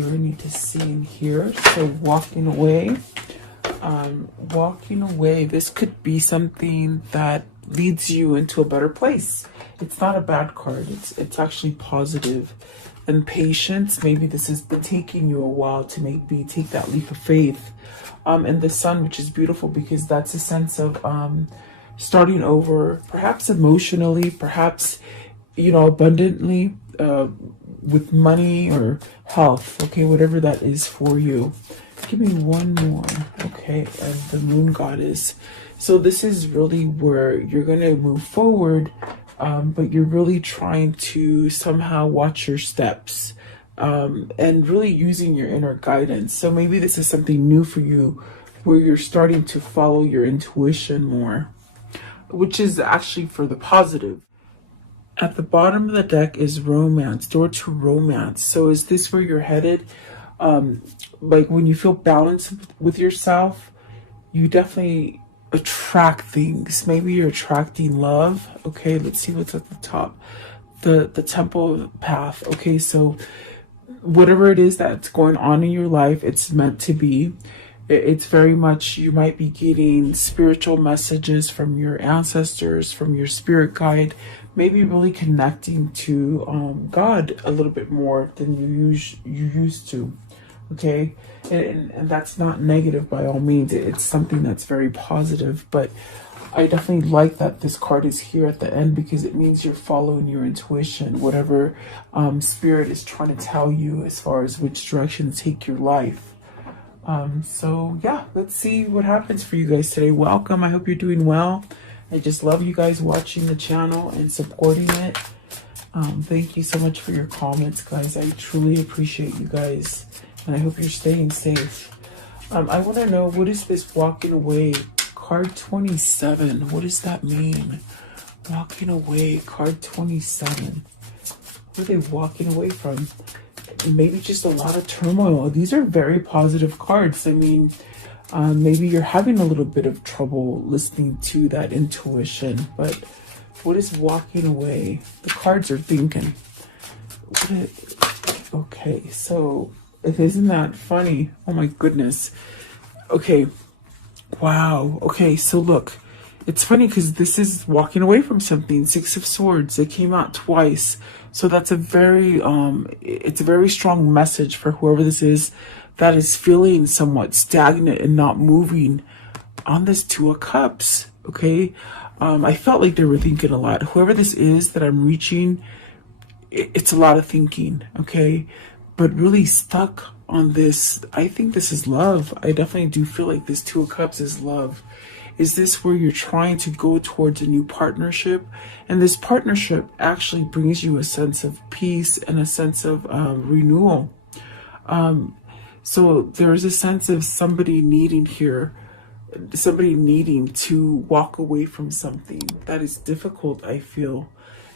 you need to see in here. So walking away. Walking away, this could be something that leads you into a better place. It's not a bad card. It's actually positive. And patience, maybe this has been taking you a while to maybe take that leap of faith. And the sun, which is beautiful because that's a sense of starting over, perhaps emotionally, perhaps, abundantly, with money or health, okay, whatever that is for you. Give me one more, okay, and the moon goddess. So this is really where you're going to move forward, but you're really trying to somehow watch your steps, and really using your inner guidance. So maybe this is something new for you where you're starting to follow your intuition more, which is actually for the positive. At the bottom of the deck is romance, door to romance. So is this where you're headed? Like when you feel balanced with yourself, you definitely attract things. Maybe you're attracting love. Okay, let's see what's at the top. The temple path. Okay, so whatever it is that's going on in your life, it's meant to be. It's very much, you might be getting spiritual messages from your ancestors, from your spirit guide, maybe really connecting to God a little bit more than you used to. Okay, and that's not negative by all means. It's something that's very positive, but I definitely like that this card is here at the end because it means you're following your intuition, whatever spirit is trying to tell you as far as which direction to take your life. So yeah, let's see what happens for you guys today. Welcome. I hope you're doing well. I just love you guys watching the channel and supporting it. Thank you so much for your comments, guys. I truly appreciate you guys. And I hope you're staying safe. I want to know, what is this walking away? Card 27. What does that mean? Walking away. Card 27. What are they walking away from? Maybe just a lot of turmoil. These are very positive cards. I mean, maybe you're having a little bit of trouble listening to that intuition. But what is walking away? The cards are thinking. Okay, so... Isn't that funny? Oh my goodness. Okay. Wow. Okay, so look. It's funny because this is walking away from something. Six of Swords. It came out twice. So that's a very, it's a very strong message for whoever this is that is feeling somewhat stagnant and not moving on this Two of Cups. Okay. I felt like they were thinking a lot. Whoever this is that I'm reaching, it's a lot of thinking. Okay. But really stuck on this. I think this is love. I definitely do feel like this Two of Cups is love. Is this where you're trying to go towards a new partnership? And this partnership actually brings you a sense of peace and a sense of renewal. So there's a sense of somebody needing to walk away from something that is difficult, I feel.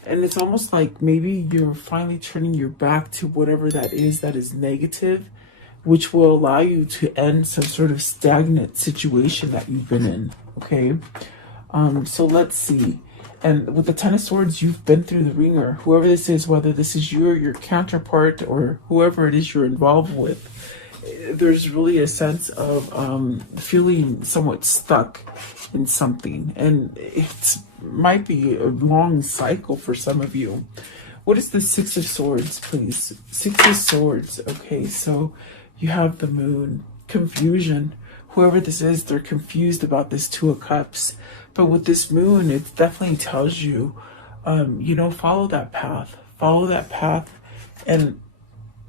And it's almost like maybe you're finally turning your back to whatever that is negative, which will allow you to end some sort of stagnant situation that you've been in. Okay. So let's see. And with the Ten of Swords, you've been through the ringer. Whoever this is, whether this is you or your counterpart or whoever it is you're involved with, there's really a sense of feeling somewhat stuck in something. And it might be a long cycle for some of you. What is the Six of Swords, please? Six of Swords. Okay, so you have the Moon. Confusion. Whoever this is, they're confused about this Two of Cups. But with this Moon, it definitely tells you, follow that path. Follow that path, and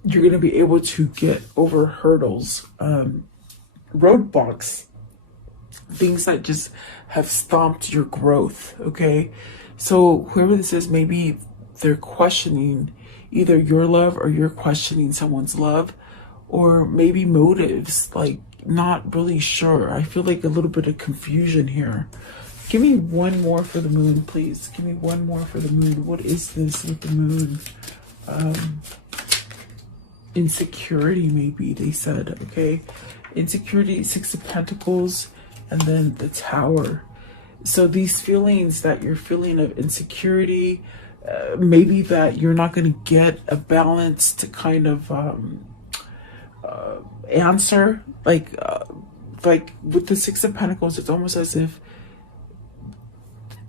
you're going to be able to get over hurdles, roadblocks, things that just have stomped your growth. Okay, so whoever this is, maybe they're questioning either your love or you're questioning someone's love, or maybe motives, like not really sure. I feel like a little bit of confusion here. Give me one more for the Moon, please. Give me one more for the Moon. What is this with the Moon? Insecurity, maybe, they said. Okay, insecurity, Six of Pentacles, and then the Tower. So these feelings that you're feeling of insecurity, maybe that you're not going to get a balanced kind of answer. Like with the Six of Pentacles, it's almost as if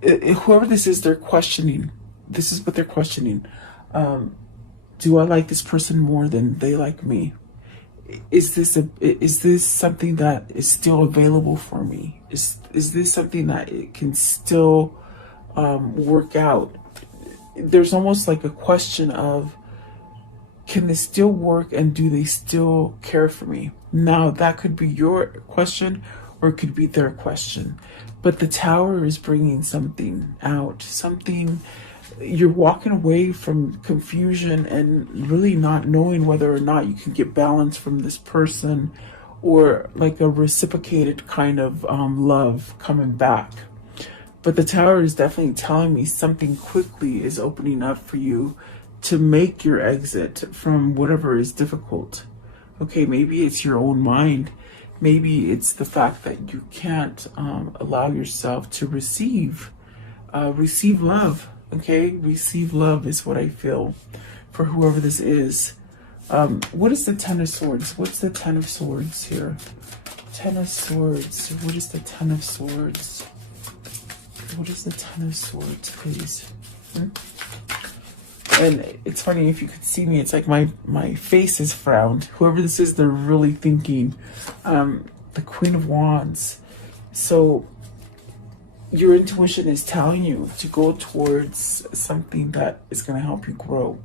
whoever this is, they're questioning. This is what they're questioning. Do I like this person more than they like me? Is this something that is still available for me? Is this something that it can still work out? There's almost like a question of, can this still work, and do they still care for me? Now, that could be your question, or it could be their question. But the Tower is bringing something out, something. You're walking away from confusion and really not knowing whether or not you can get balance from this person, or like a reciprocated kind of love coming back. But the Tower is definitely telling me something quickly is opening up for you to make your exit from whatever is difficult. Okay, maybe it's your own mind. Maybe it's the fact that you can't allow yourself to receive love. Okay, receive love is what I feel for whoever this is. What is the Ten of Swords? What's the Ten of Swords here? Ten of Swords. What is the Ten of Swords? What is the Ten of Swords, please? And it's funny, if you could see me, it's like my face is frowned. Whoever this is, they're really thinking. The Queen of Wands. So your intuition is telling you to go towards something that is going to help you grow.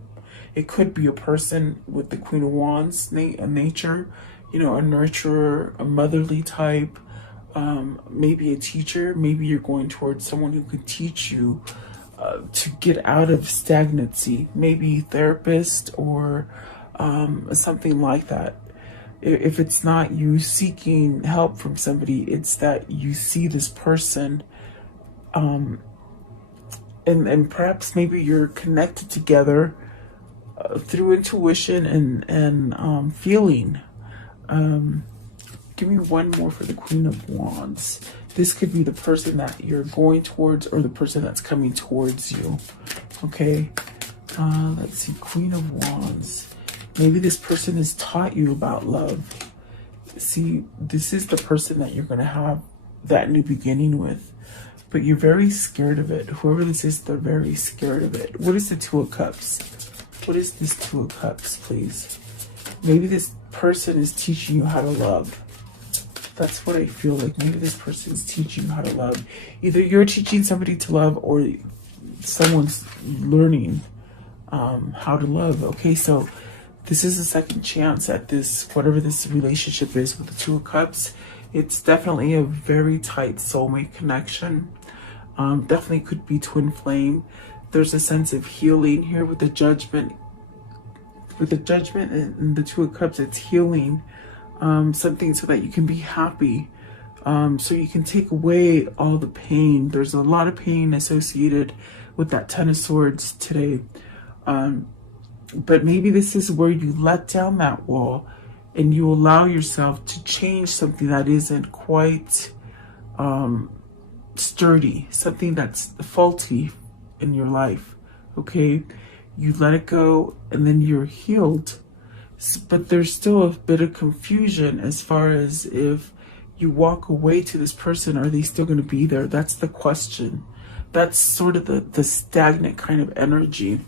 It could be a person with the Queen of Wands nature, you know, a nurturer, a motherly type, maybe a teacher. Maybe you're going towards someone who could teach you to get out of stagnancy, maybe therapist or something like that. If it's not you seeking help from somebody, it's that you see this person and perhaps maybe you're connected together through intuition and feeling. Give me one more for the Queen of Wands. This could be the person that you're going towards, or the person that's coming towards you. Okay. Let's see. Queen of Wands. Maybe this person has taught you about love. See, this is the person that you're going to have that new beginning with. But you're very scared of it. Whoever this is, they're very scared of it. What is the Two of Cups? What is this Two of Cups, please? Maybe this person is teaching you how to love. That's what I feel like. Maybe this person is teaching you how to love. Either you're teaching somebody to love, or someone's learning how to love. Okay, so this is a second chance at this, whatever this relationship is with the Two of Cups. It's definitely a very tight soulmate connection. Definitely could be twin flame. There's a sense of healing here with the Judgment. With the Judgment and the Two of Cups, it's healing something so that you can be happy. So you can take away all the pain. There's a lot of pain associated with that Ten of Swords today. But maybe this is where you let down that wall and you allow yourself to change something that isn't quite sturdy, something that's faulty in your life. Okay, you let it go and then you're healed. But there's still a bit of confusion as far as if you walk away to this person, are they still going to be there? That's the question. That's sort of the stagnant kind of energy.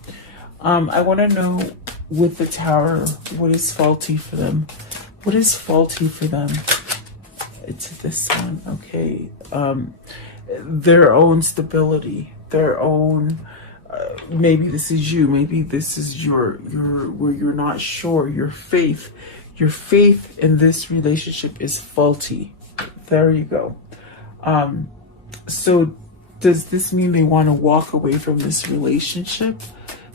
I want to know with the Tower, what is faulty for them? What is faulty for them? It's this one, okay. Their own stability, their own, maybe this is you, maybe this is your where you're not sure, your faith in this relationship is faulty. There you go. So does this mean they want to walk away from this relationship?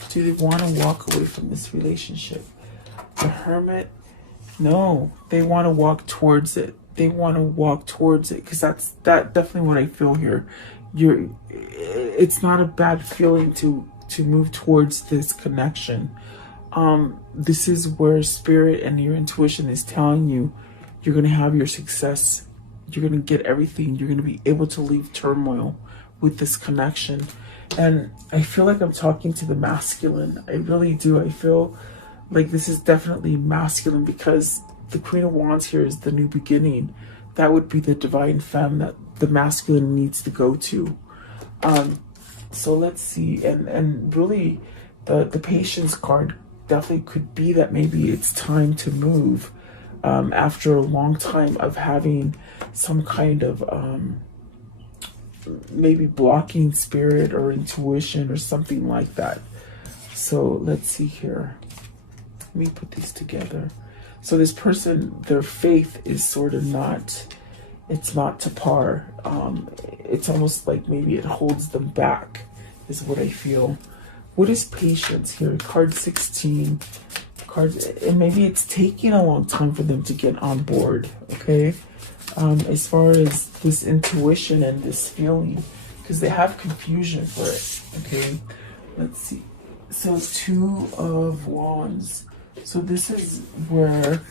Do they want to walk away from this relationship? The Hermit? No, they want to walk towards it. They want to walk towards it, because that's definitely what I feel here. It's not a bad feeling to move towards this connection. This is where spirit and your intuition is telling you you're going to have your success. You're going to get everything. You're going to be able to leave turmoil with this connection. And I feel like I'm talking to the masculine. I really do. I feel like this is definitely masculine, because the Queen of Wands here is the new beginning. That would be the divine femme that the masculine needs to go to. So let's see, and really the patience card definitely could be that maybe it's time to move after a long time of having some kind of maybe blocking spirit or intuition or something like that. So let's see here. Let me put these together. So this person, their faith is sort of not, it's not to par. It's almost like maybe it holds them back, is what I feel. What is patience here? Card 16. And maybe it's taking a long time for them to get on board, okay? As far as this intuition and this feeling, because they have confusion for it, okay? Let's see. So 2 of Wands. So this is where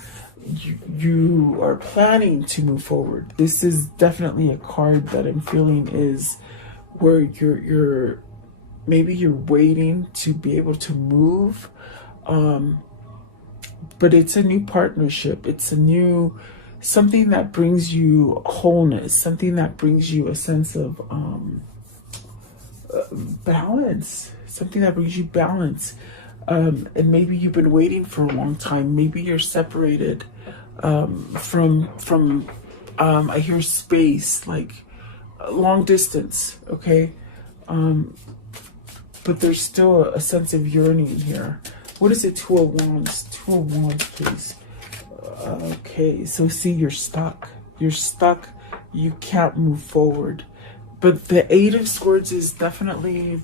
you are planning to move forward. This is definitely a card that I'm feeling is where you're maybe you're waiting to be able to move, but it's a new partnership. It's a new something that brings you wholeness, something that brings you a sense of balance, something that brings you balance. And maybe you've been waiting for a long time. Maybe you're separated from I hear space, like long distance, okay? But there's still a sense of yearning here. What is it? 2 of Wands. 2 of Wands, please. Okay, so see, you're stuck. You're stuck. You can't move forward. But the 8 of Swords is definitely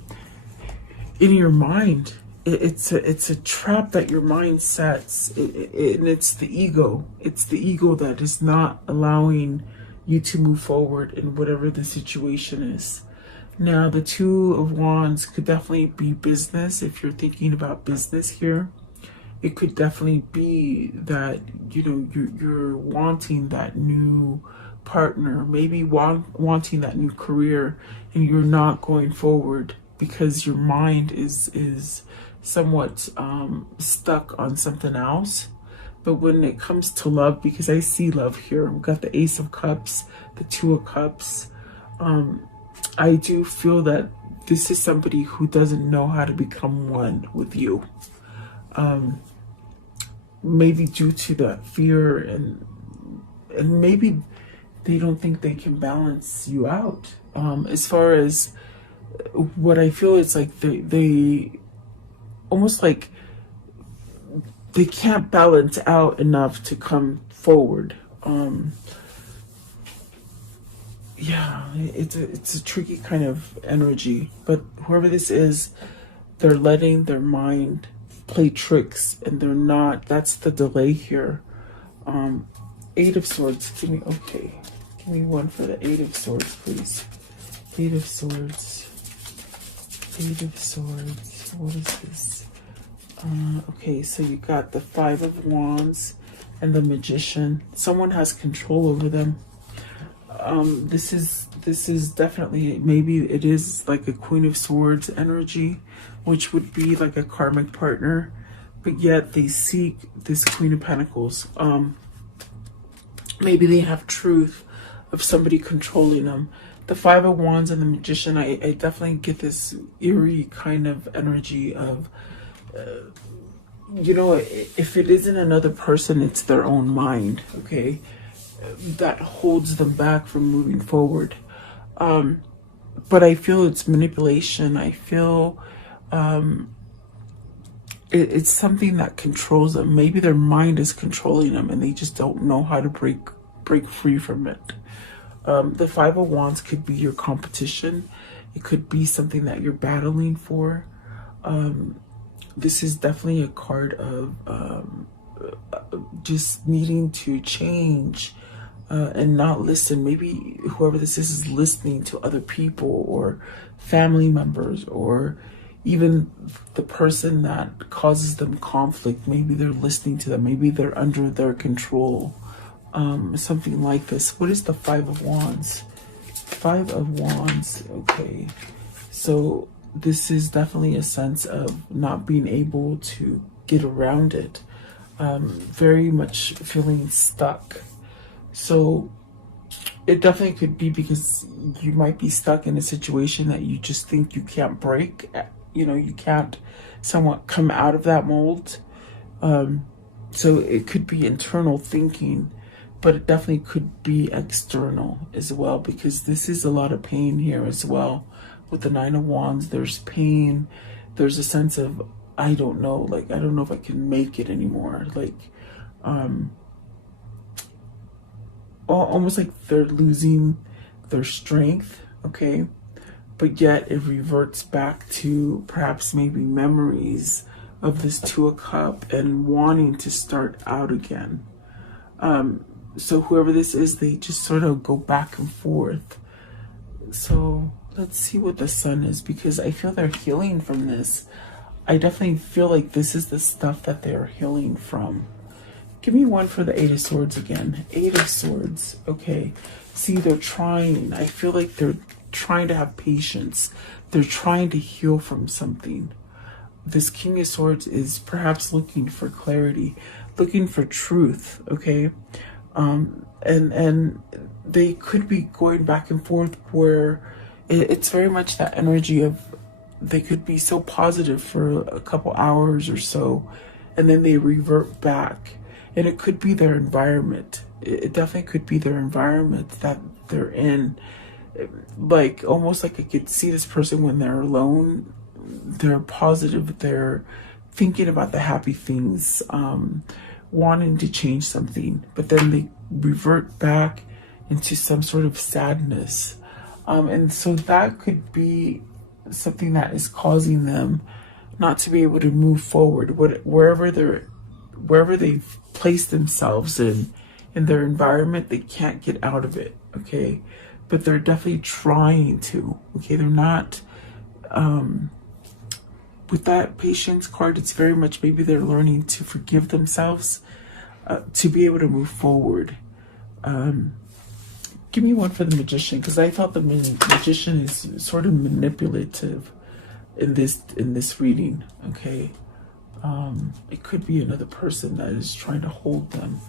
in your mind. It's a trap that your mind sets, and it's the ego. It's the ego that is not allowing you to move forward in whatever the situation is. Now, the 2 of Wands could definitely be business. If you're thinking about business here, it could definitely be that, you know, you're wanting that new partner, maybe wanting that new career, and you're not going forward because your mind is somewhat stuck on something else. But when it comes to love, because I see love here, we've got the Ace of Cups, the 2 of Cups. I do feel that this is somebody who doesn't know how to become one with you. Maybe due to that fear, and maybe they don't think they can balance you out. As far as what I feel, it's like they almost like they can't balance out enough to come forward. Yeah, it's a tricky kind of energy, but whoever this is, they're letting their mind play tricks, and they're not. That's the delay here. 8 of Swords. Give me one for the 8 of Swords, please. 8 of Swords. 8 of Swords. What is this? Okay, so you got the 5 of Wands and the Magician. Someone has control over them. This is definitely, maybe it is like a Queen of Swords energy, which would be like a karmic partner, but yet they seek this Queen of Pentacles. Maybe they have truth of somebody controlling them. The 5 of Wands and the Magician, I definitely get this eerie kind of energy of, you know, if it isn't another person, it's their own mind, okay? That holds them back from moving forward. But I feel it's manipulation. I feel it's something that controls them. Maybe their mind is controlling them and they just don't know how to break free from it. The 5 of Wands could be your competition. It could be something that you're battling for. This is definitely a card of just needing to change and not listen. Maybe whoever this is listening to other people or family members, or even the person that causes them conflict. Maybe they're listening to them. Maybe they're under their control. Something like this. What is the 5 of Wands? 5 of Wands. Okay. So this is definitely a sense of not being able to get around it. very much feeling stuck. So it definitely could be because you might be stuck in a situation that you just think you can't break. You know, you can't somewhat come out of that mold. So it could be internal thinking, but it definitely could be external as well, because this is a lot of pain here as well. With the Nine of Wands, there's pain. There's a sense of, I don't know, like, I don't know if I can make it anymore. Like, almost like they're losing their strength, okay? But yet it reverts back to perhaps maybe memories of this Two of Cups and wanting to start out again. So whoever this is, they just sort of go back and forth. So let's see what the Sun is, because I feel they're healing from this. I definitely feel like this is the stuff that they're healing from. Give me one for the Eight of Swords again. Eight of Swords. Okay. See, they're trying. I feel like they're trying to have patience. They're trying to heal from something. This King of Swords is perhaps looking for clarity, looking for truth, okay? And they could be going back and forth where it's very much that energy of they could be so positive for a couple hours or so, and then they revert back. And it could be their environment. It definitely could be their environment that they're in. Like, almost like I could see this person when they're alone. They're positive, they're thinking about the happy things, wanting to change something, but then they revert back into some sort of sadness. And so that could be something that is causing them not to be able to move forward. Wherever they've placed themselves in their environment, they can't get out of it, okay? But they're definitely trying to, okay? They're not, with that Patience card, it's very much maybe they're learning to forgive themselves to be able to move forward. Give me one for the Magician, because I thought the Magician is sort of manipulative in this reading, okay? It could be another person that is trying to hold them.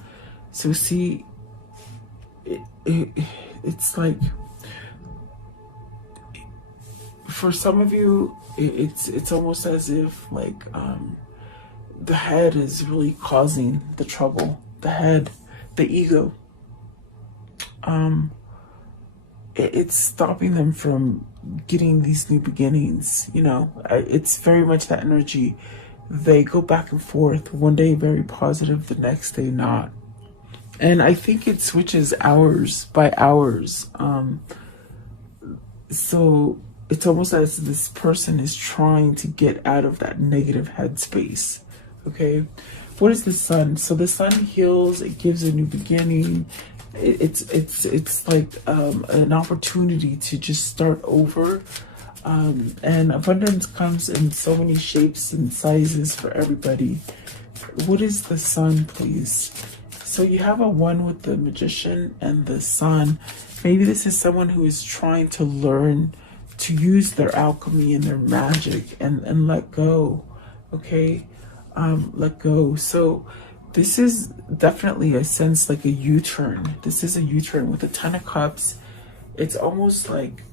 So see, it's like, for some of you, it's almost as if like the head is really causing the trouble. The head, the ego. It's stopping them from getting these new beginnings. You know, it's very much that energy. They go back and forth. One day very positive, the next day not. And I think it switches hours by hours. So it's almost as this person is trying to get out of that negative headspace. Okay, what is the Sun? So the Sun heals. It gives a new beginning. It's like an opportunity to just start over. And abundance comes in so many shapes and sizes for everybody. What is the Sun, please? So you have a one with the Magician and the Sun. Maybe this is someone who is trying to learn to use their alchemy and their magic and let go. Okay, let go. So this is definitely a sense like a U-turn. This is a U-turn with the Ten of Cups. It's almost like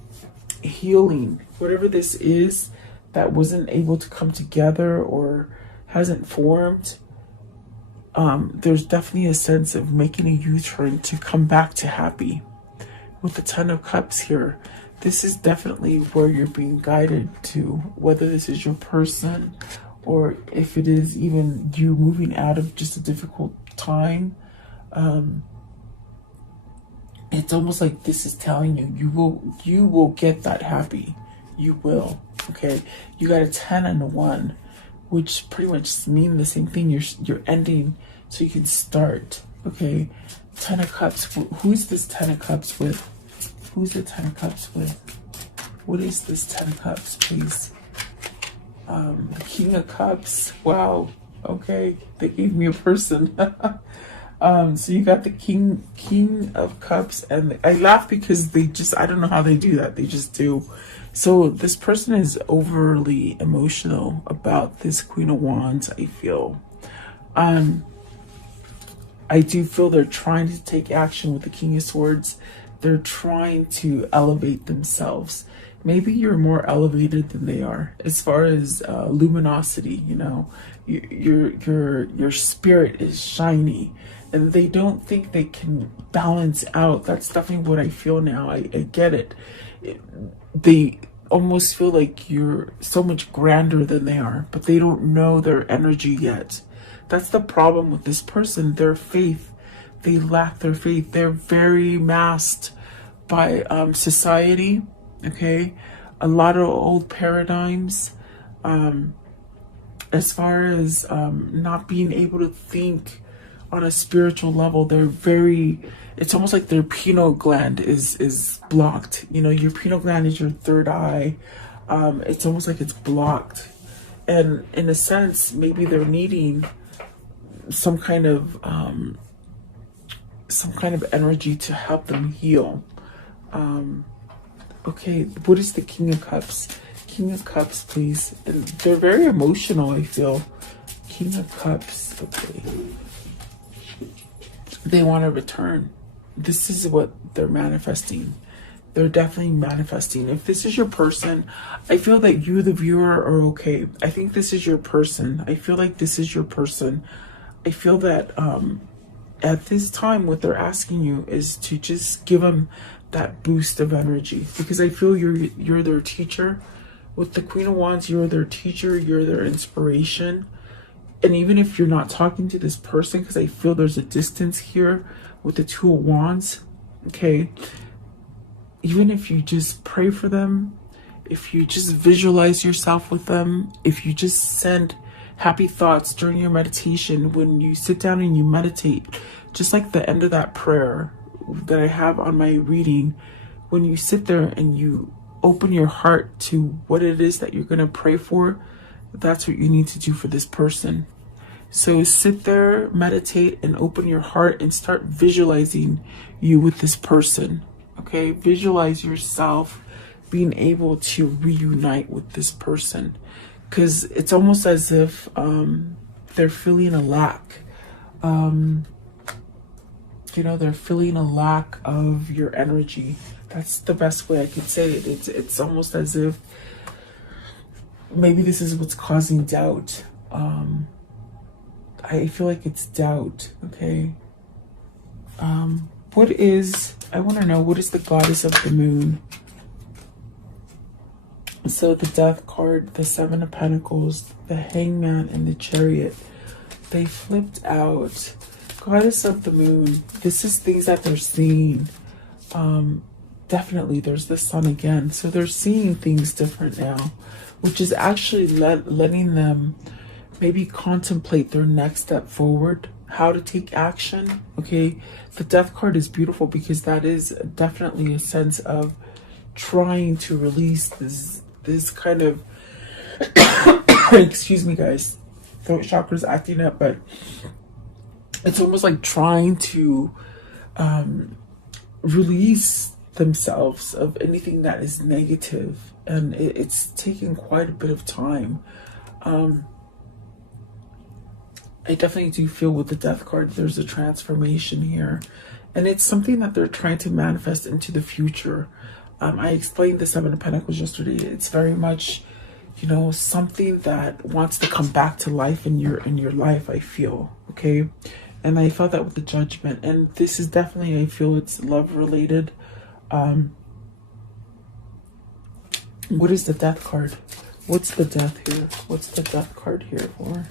healing. Whatever this is that wasn't able to come together or hasn't formed, there's definitely a sense of making a U-turn to come back to happy. With the Ten of Cups here, this is definitely where you're being guided to, whether this is your person or if it is even you moving out of just a difficult time. It's almost like this is telling you will get that happy. You will. Okay, you got a 10 and a 1, which pretty much mean the same thing. You're ending so you can start. Okay, Ten of Cups. Who's this Ten of Cups with? Who's the Ten of Cups with? What is this Ten of Cups, please? King of Cups. Wow. Okay, they gave me a person. So you got the King of Cups, and I laugh because I don't know how they do that. They just do. So this person is overly emotional about this Queen of Wands, I feel. I do feel they're trying to take action with the King of Swords. They're trying to elevate themselves. Maybe you're more elevated than they are as far as luminosity. You know, your spirit is shiny, and they don't think they can balance out. That's definitely what I feel now. I get it. They almost feel like you're so much grander than they are, but they don't know their energy yet. That's the problem with this person. Their faith, they lack their faith. They're very masked by society, okay? A lot of old paradigms, as far as not being able to think on a spiritual level. They're very, it's almost like their pineal gland is blocked. You know, your pineal gland is your third eye. It's almost like it's blocked. And in a sense, maybe they're needing some kind of energy to help them heal. Okay, what is the King of Cups? King of Cups, please. And they're very emotional, I feel. King of Cups, okay. They want to return. This is what they're manifesting. They're definitely manifesting. If this is your person, I feel that you, the viewer, are okay. I think this is your person. I feel like this is your person. I feel that at this time, what they're asking you is to just give them that boost of energy, because I feel you're their teacher. With the Queen of Wands, you're their teacher, you're their inspiration. And even if you're not talking to this person, because I feel there's a distance here with the Two of Wands, okay, even if you just pray for them, if you just visualize yourself with them, if you just send happy thoughts during your meditation, when you sit down and you meditate, just like the end of that prayer that I have on my reading, when you sit there and you open your heart to what it is that you're going to pray for, that's what you need to do for this person. So sit there, meditate, and open your heart and start visualizing you with this person. Okay, visualize yourself being able to reunite with this person, because it's almost as if they're feeling a lack. You know, they're feeling a lack of your energy. That's the best way I could say it. It's almost as if maybe this is what's causing doubt. I feel like it's doubt, okay? I want to know, what is the Goddess of the Moon? So the Death card, the Seven of Pentacles, the Hangman, and the Chariot, they flipped out. Goddess of the Moon, this is things that they're seeing. Definitely, there's the Sun again. So they're seeing things different now, which is actually letting them maybe contemplate their next step forward, how to take action. Okay, the Death card is beautiful because that is definitely a sense of trying to release this kind of excuse me guys, throat chakra's acting up, but it's almost like trying to release themselves of anything that is negative, and it's taking quite a bit of time. I definitely do feel with the Death card there's a transformation here, and it's something that they're trying to manifest into the future. I explained the Seven of Pentacles yesterday. It's very much, you know, something that wants to come back to life in your life, I feel, okay? And I felt that with the Judgment, and this is definitely, I feel it's love related. What is the Death card? What's the Death here? What's the Death card here for?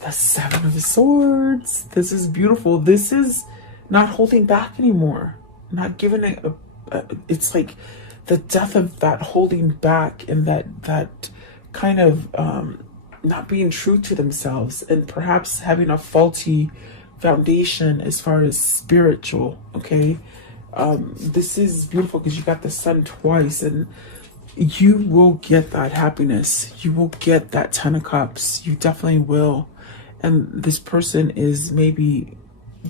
The Seven of Swords. This is beautiful. This is not holding back anymore. Not giving it it's like the death of that holding back, and that kind of not being true to themselves, and perhaps having a faulty foundation as far as spiritual, okay? This is beautiful because you got the Sun twice, and you will get that happiness. You will get that Ten of Cups. You definitely will. And this person is maybe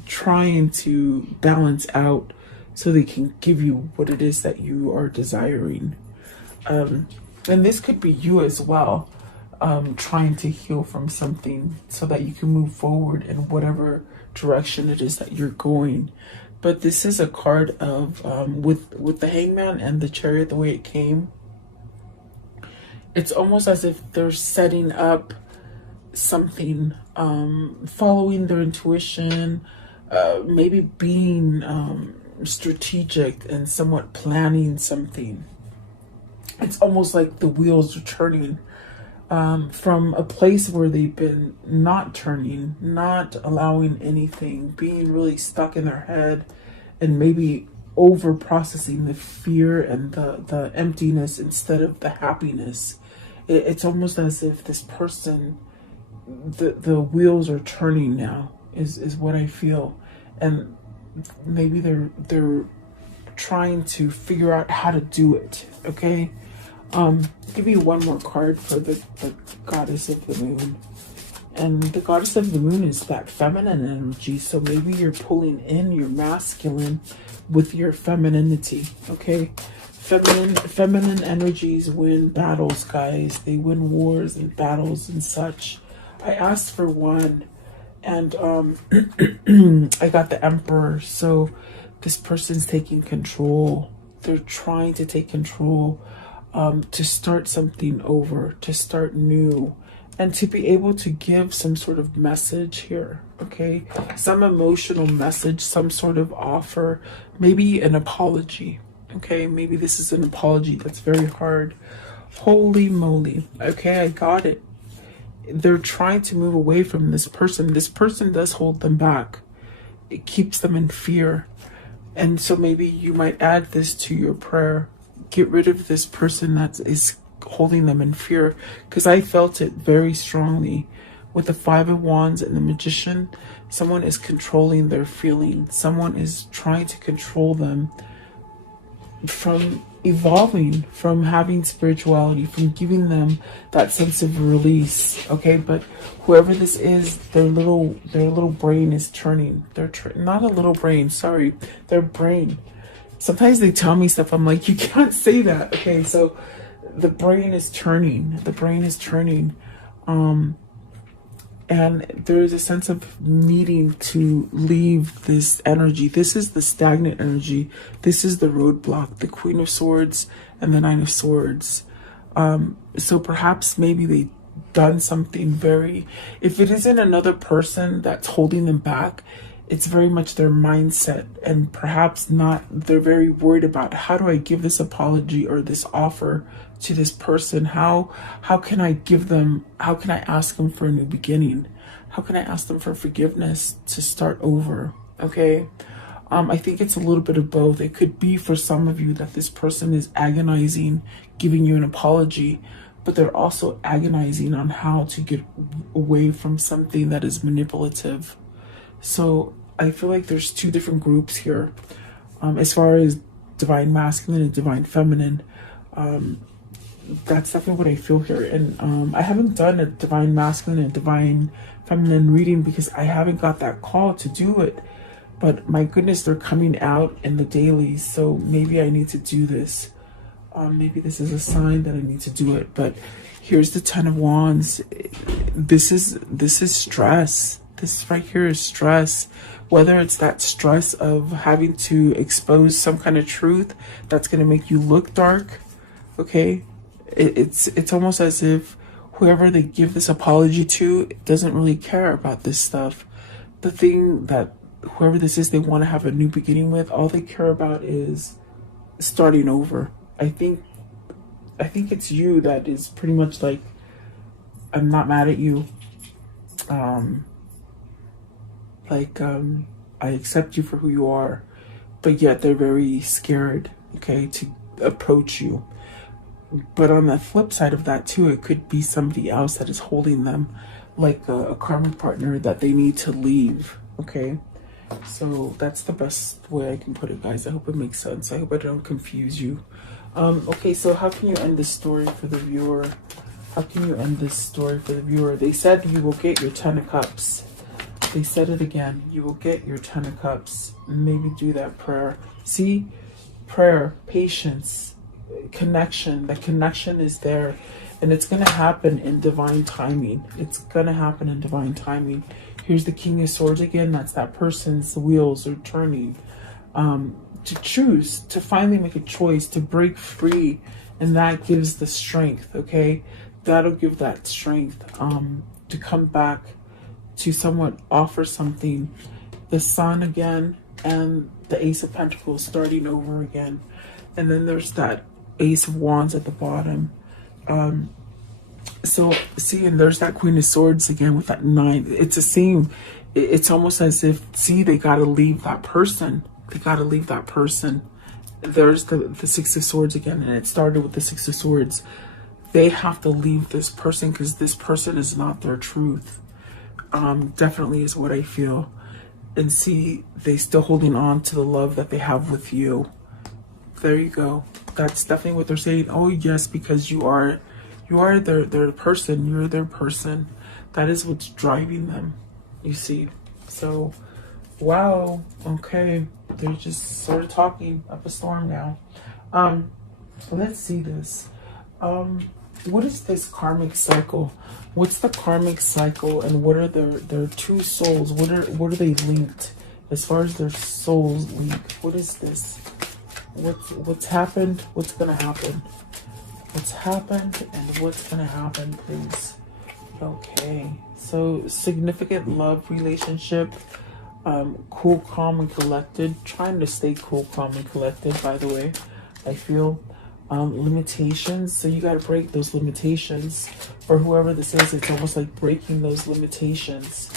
trying to balance out so they can give you what it is that you are desiring. And this could be you as well. trying to heal from something so that you can move forward in whatever direction it is that you're going. But this is a card of with the Hangman and the Chariot, the way it came. It's almost as if they're setting up something, following their intuition, maybe being strategic and somewhat planning something. It's almost like the wheels are turning from a place where they've been not turning, not allowing anything, being really stuck in their head, and maybe over processing the fear and the emptiness instead of the happiness. It's almost as if this person, the wheels are turning now, is what I feel. And maybe they're trying to figure out how to do it. Okay. Give me one more card for the Goddess of the Moon. And the Goddess of the Moon is that feminine energy. So maybe you're pulling in your masculine with your femininity. Okay. Feminine energies win battles, guys. They win wars and battles and such. I asked for one, and I got the Emperor. So this person's taking control. They're trying to take control, to start something over, to start new, and to be able to give some sort of message here. Okay, some emotional message, some sort of offer, maybe an apology. Okay, maybe this is an apology that's very hard. Holy moly. Okay, I got it. They're trying to move away from this person. This person does hold them back. It keeps them in fear. And so maybe you might add this to your prayer. Get rid of this person that is holding them in fear. Because I felt it very strongly with the Five of Wands and the Magician. Someone is controlling their feelings. Someone is trying to control them from evolving, from having spirituality, from giving them that sense of release. Okay, but whoever this is, their little brain is turning. Not a little brain, sorry, their brain. Sometimes they tell me stuff, I'm like, you can't say that. Okay, so the brain is turning. The brain is turning. And there is a sense of needing to leave this energy. This is the stagnant energy. This is the roadblock, the Queen of Swords and the Nine of Swords. So perhaps maybe they've done something very, if it isn't another person that's holding them back, it's very much their mindset, and perhaps not, they're very worried about, how do I give this apology or this offer to this person? How can I give them, how can I ask them for a new beginning? How can I ask them for forgiveness to start over? Okay. I think it's a little bit of both. It could be for some of you that this person is agonizing, giving you an apology, but they're also agonizing on how to get away from something that is manipulative. So I feel like there's two different groups here. As far as divine masculine and divine feminine, that's definitely what I feel here. And I haven't done a divine masculine and divine feminine reading because I haven't got that call to do it. But my goodness, they're coming out in the dailies, so maybe I need to do this. Maybe this is a sign that I need to do it. But here's the Ten of Wands. This is stress. This right here is stress. Whether it's that stress of having to expose some kind of truth that's going to make you look dark. Okay, it's almost as if whoever they give this apology to doesn't really care about this stuff. The thing that whoever this is they want to have a new beginning with, all they care about is starting over. I think it's you that is pretty much like, I'm not mad at you. I accept you for who you are, but yet they're very scared, okay, to approach you. But on the flip side of that too, it could be somebody else that is holding them, like a karmic partner that they need to leave, okay? So that's the best way I can put it, guys. I hope it makes sense. I hope I don't confuse you. Okay, so how can you end this story for the viewer? How can you end this story for the viewer? They said you will get your 10 of Cups. They said it again. You will get your 10 of Cups. Maybe do that prayer. See? Prayer, patience, connection. The connection is there. And it's going to happen in divine timing. It's going to happen in divine timing. Here's the King of Swords again. That's that person's wheels are turning. To choose, to finally make a choice, to break free. And that gives the strength, okay? That'll give that strength to come back, to somewhat offer something. The Sun again, and the Ace of Pentacles starting over again. And then there's that Ace of Wands at the bottom. So see, and there's that Queen of Swords again with that 9. It's the same. It's almost as if, see, they got to leave that person. They got to leave that person. There's the Six of Swords again, and it started with the Six of Swords. They have to leave this person because this person is not their truth. Definitely is what I feel. And see, they still holding on to the love that they have with you. There you go. That's definitely what they're saying. Oh yes, because you are their person. You're their person. That is what's driving them, you see. So wow, okay, they're just sort of talking up a storm now. Let's see this. What is this karmic cycle? What's the karmic cycle, and what are their two souls? What are they linked as far as their souls linked? What is this? What's happened? What's gonna happen? What's happened and what's gonna happen, please? Okay, so significant love relationship. Cool, calm, and collected. Trying to stay cool, calm, and collected, by the way. I feel limitations. So you got to break those limitations. For whoever this is, it's almost like breaking those limitations.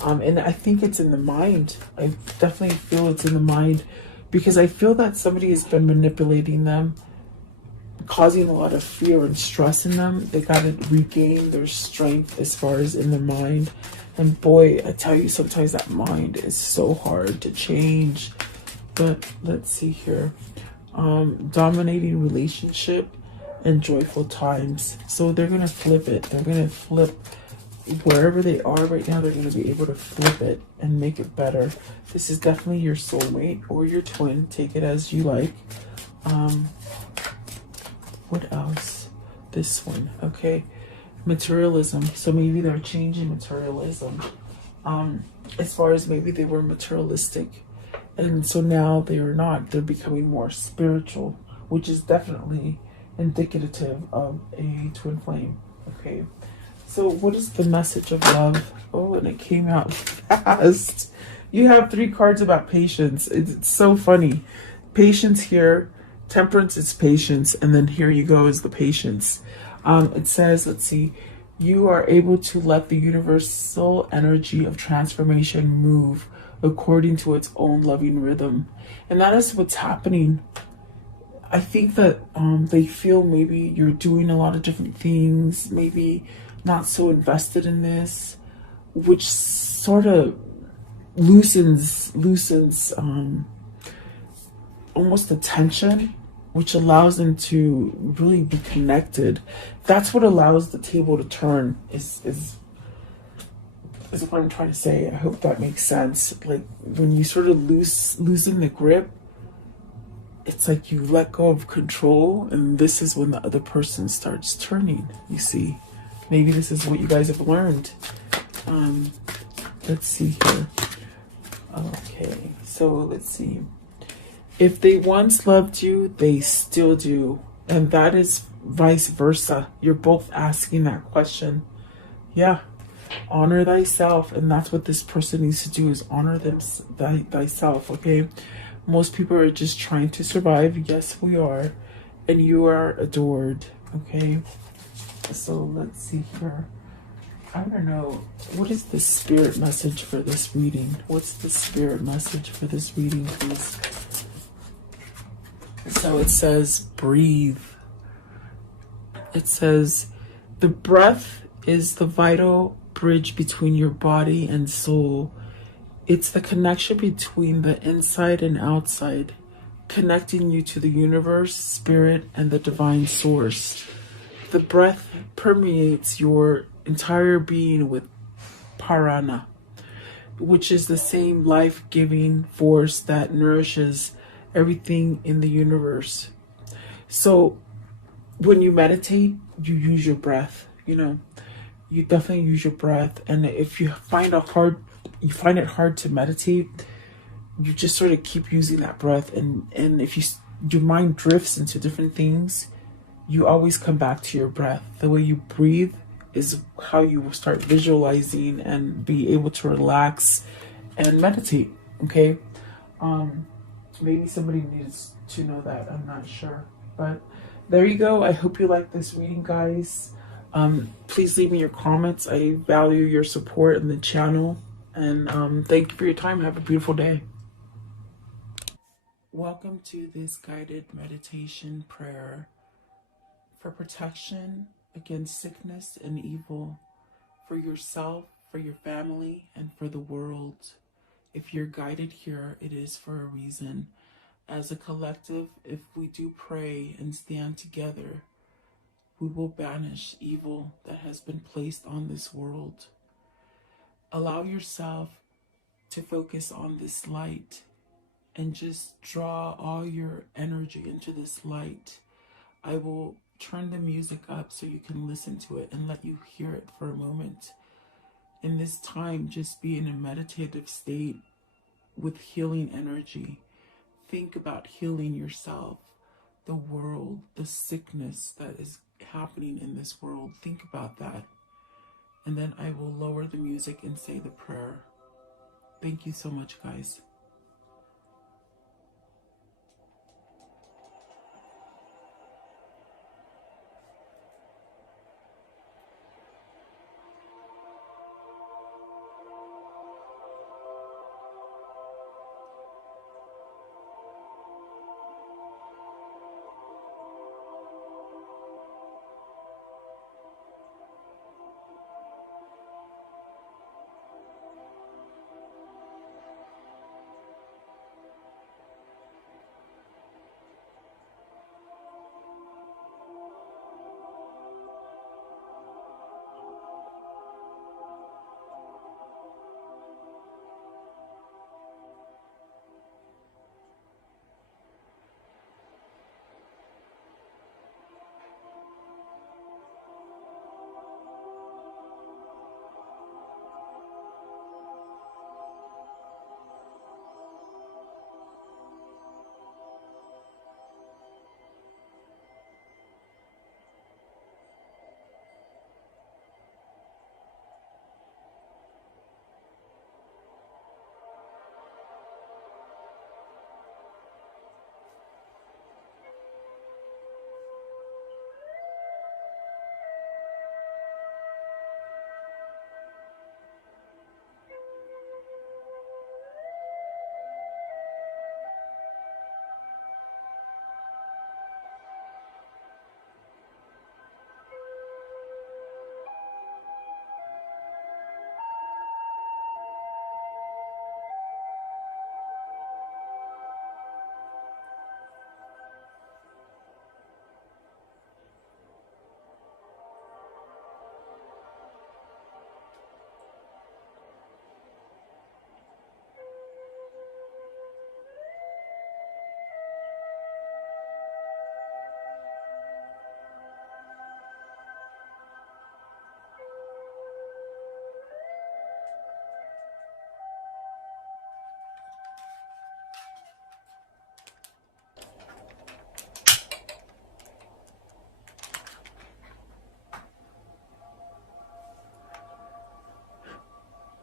And I think it's in the mind. I definitely feel it's in the mind, because I feel that somebody has been manipulating them, causing a lot of fear and stress in them. They got to regain their strength as far as in the mind. And boy, I tell you, sometimes that mind is so hard to change. But let's see here. Dominating relationship and joyful times. So they're going to flip it. They're going to flip wherever they are right now. They're going to be able to flip it and make it better. This is definitely your soulmate or your twin. Take it as you like. What else? This one. Okay. Materialism. So maybe they're changing materialism. As far as maybe they were materialistic, and so now they are not. They're becoming more spiritual, which is definitely indicative of a twin flame. Okay. So what is the message of love? Oh, and it came out fast. You have 3 cards about patience. It's so funny. Patience here. Temperance is patience. And then here you go is the patience. It says, let's see, you are able to let the universal energy of transformation move according to its own loving rhythm. And that is what's happening. I think that they feel maybe you're doing a lot of different things, maybe not so invested in this, which sort of loosens almost the tension, which allows them to really be connected. That's what allows the table to turn, is what I'm trying to say. I hope that makes sense. Like when you sort of loosen the grip, it's like you let go of control, and this is when the other person starts turning, you see. Maybe this is what you guys have learned. Let's see here. Okay, so let's see. If they once loved you, they still do. And that is vice versa. You're both asking that question. Yeah. Honor thyself. And that's what this person needs to do, is honor thyself, okay? Most people are just trying to survive. Yes, we are. And you are adored, okay? So let's see here. I don't know. What is the spirit message for this reading? What's the spirit message for this reading, please? So it says, breathe. It says, the breath is the vital bridge between your body and soul. It's the connection between the inside and outside, connecting you to the universe, spirit, and the divine source. The breath permeates your entire being with prana, which is the same life-giving force that nourishes everything in the universe. So when you meditate, you use your breath. You know, you definitely use your breath. And if you find it hard to meditate, you just sort of keep using that breath. And if your mind drifts into different things, you always come back to your breath. The way you breathe is how you will start visualizing and be able to relax and meditate. Okay. Maybe somebody needs to know that. I'm not sure, but there you go. I hope you like this reading, guys. Please leave me your comments. I value your support in the channel, and thank you for your time. Have a beautiful day. Welcome to this guided meditation prayer for protection against sickness and evil, for yourself, for your family, and for the world. If you're guided here, it is for a reason. As a collective, if we do pray and stand together, we will banish evil that has been placed on this world. Allow yourself to focus on this light and just draw all your energy into this light. I will turn the music up so you can listen to it and let you hear it for a moment. In this time, just be in a meditative state with healing energy. Think about healing yourself, the world, the sickness that is happening in this world. Think about that. And then I will lower the music and say the prayer. Thank you so much, guys.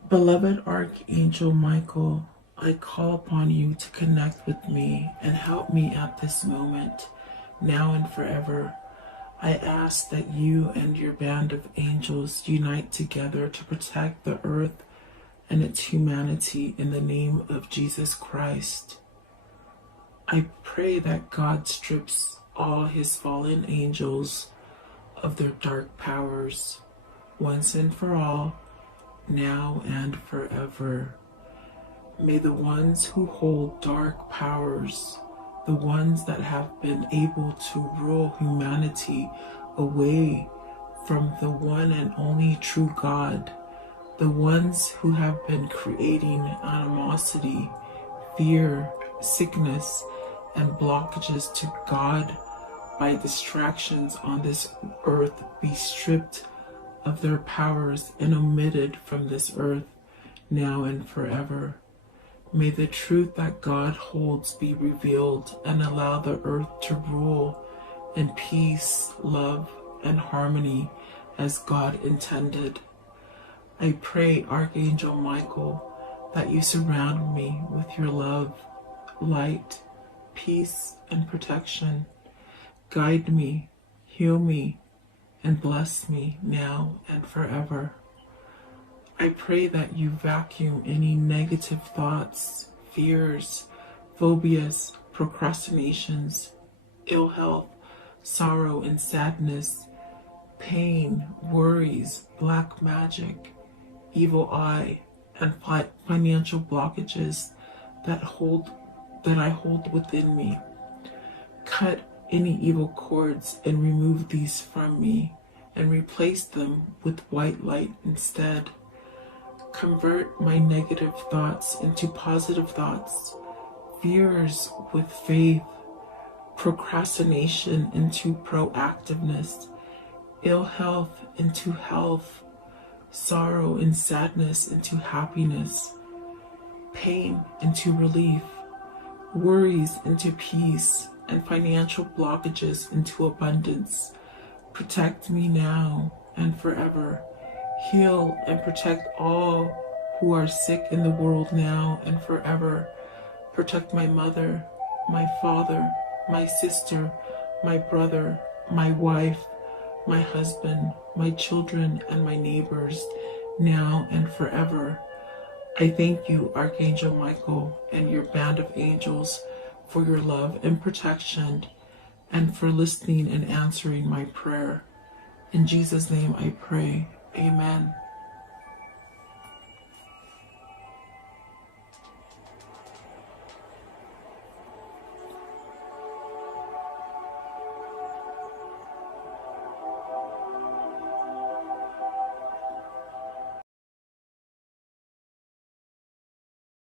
Beloved Archangel Michael, I call upon you to connect with me and help me at this moment, now and forever. I ask that you and your band of angels unite together to protect the earth and its humanity in the name of Jesus Christ. I pray that God strips all his fallen angels of their dark powers, once and for all, now and forever. May the ones who hold dark powers, the ones that have been able to rule humanity away from the one and only true God, the ones who have been creating animosity, fear, sickness, and blockages to God by distractions on this earth be stripped of their powers and omitted from this earth now and forever. May the truth that God holds be revealed and allow the earth to rule in peace, love, and harmony as God intended. I pray, Archangel Michael, that you surround me with your love, light, peace, and protection. Guide me, heal me, and bless me now and forever. I pray that you vacuum any negative thoughts, fears, phobias, procrastinations, ill health, sorrow and sadness, pain, worries, black magic, evil eye, and financial blockages that I hold within me. Cut any evil cords and remove these from me and replace them with white light instead. Convert my negative thoughts into positive thoughts, fears with faith, procrastination into proactiveness, ill health into health, sorrow and sadness into happiness, pain into relief, worries into peace, and financial blockages into abundance. Protect me now and forever. Heal and protect all who are sick in the world now and forever. Protect my mother, my father, my sister, my brother, my wife, my husband, my children, and my neighbors now and forever. I thank you, Archangel Michael, and your band of angels for your love and protection and for listening and answering my prayer. In Jesus' name I pray. Amen.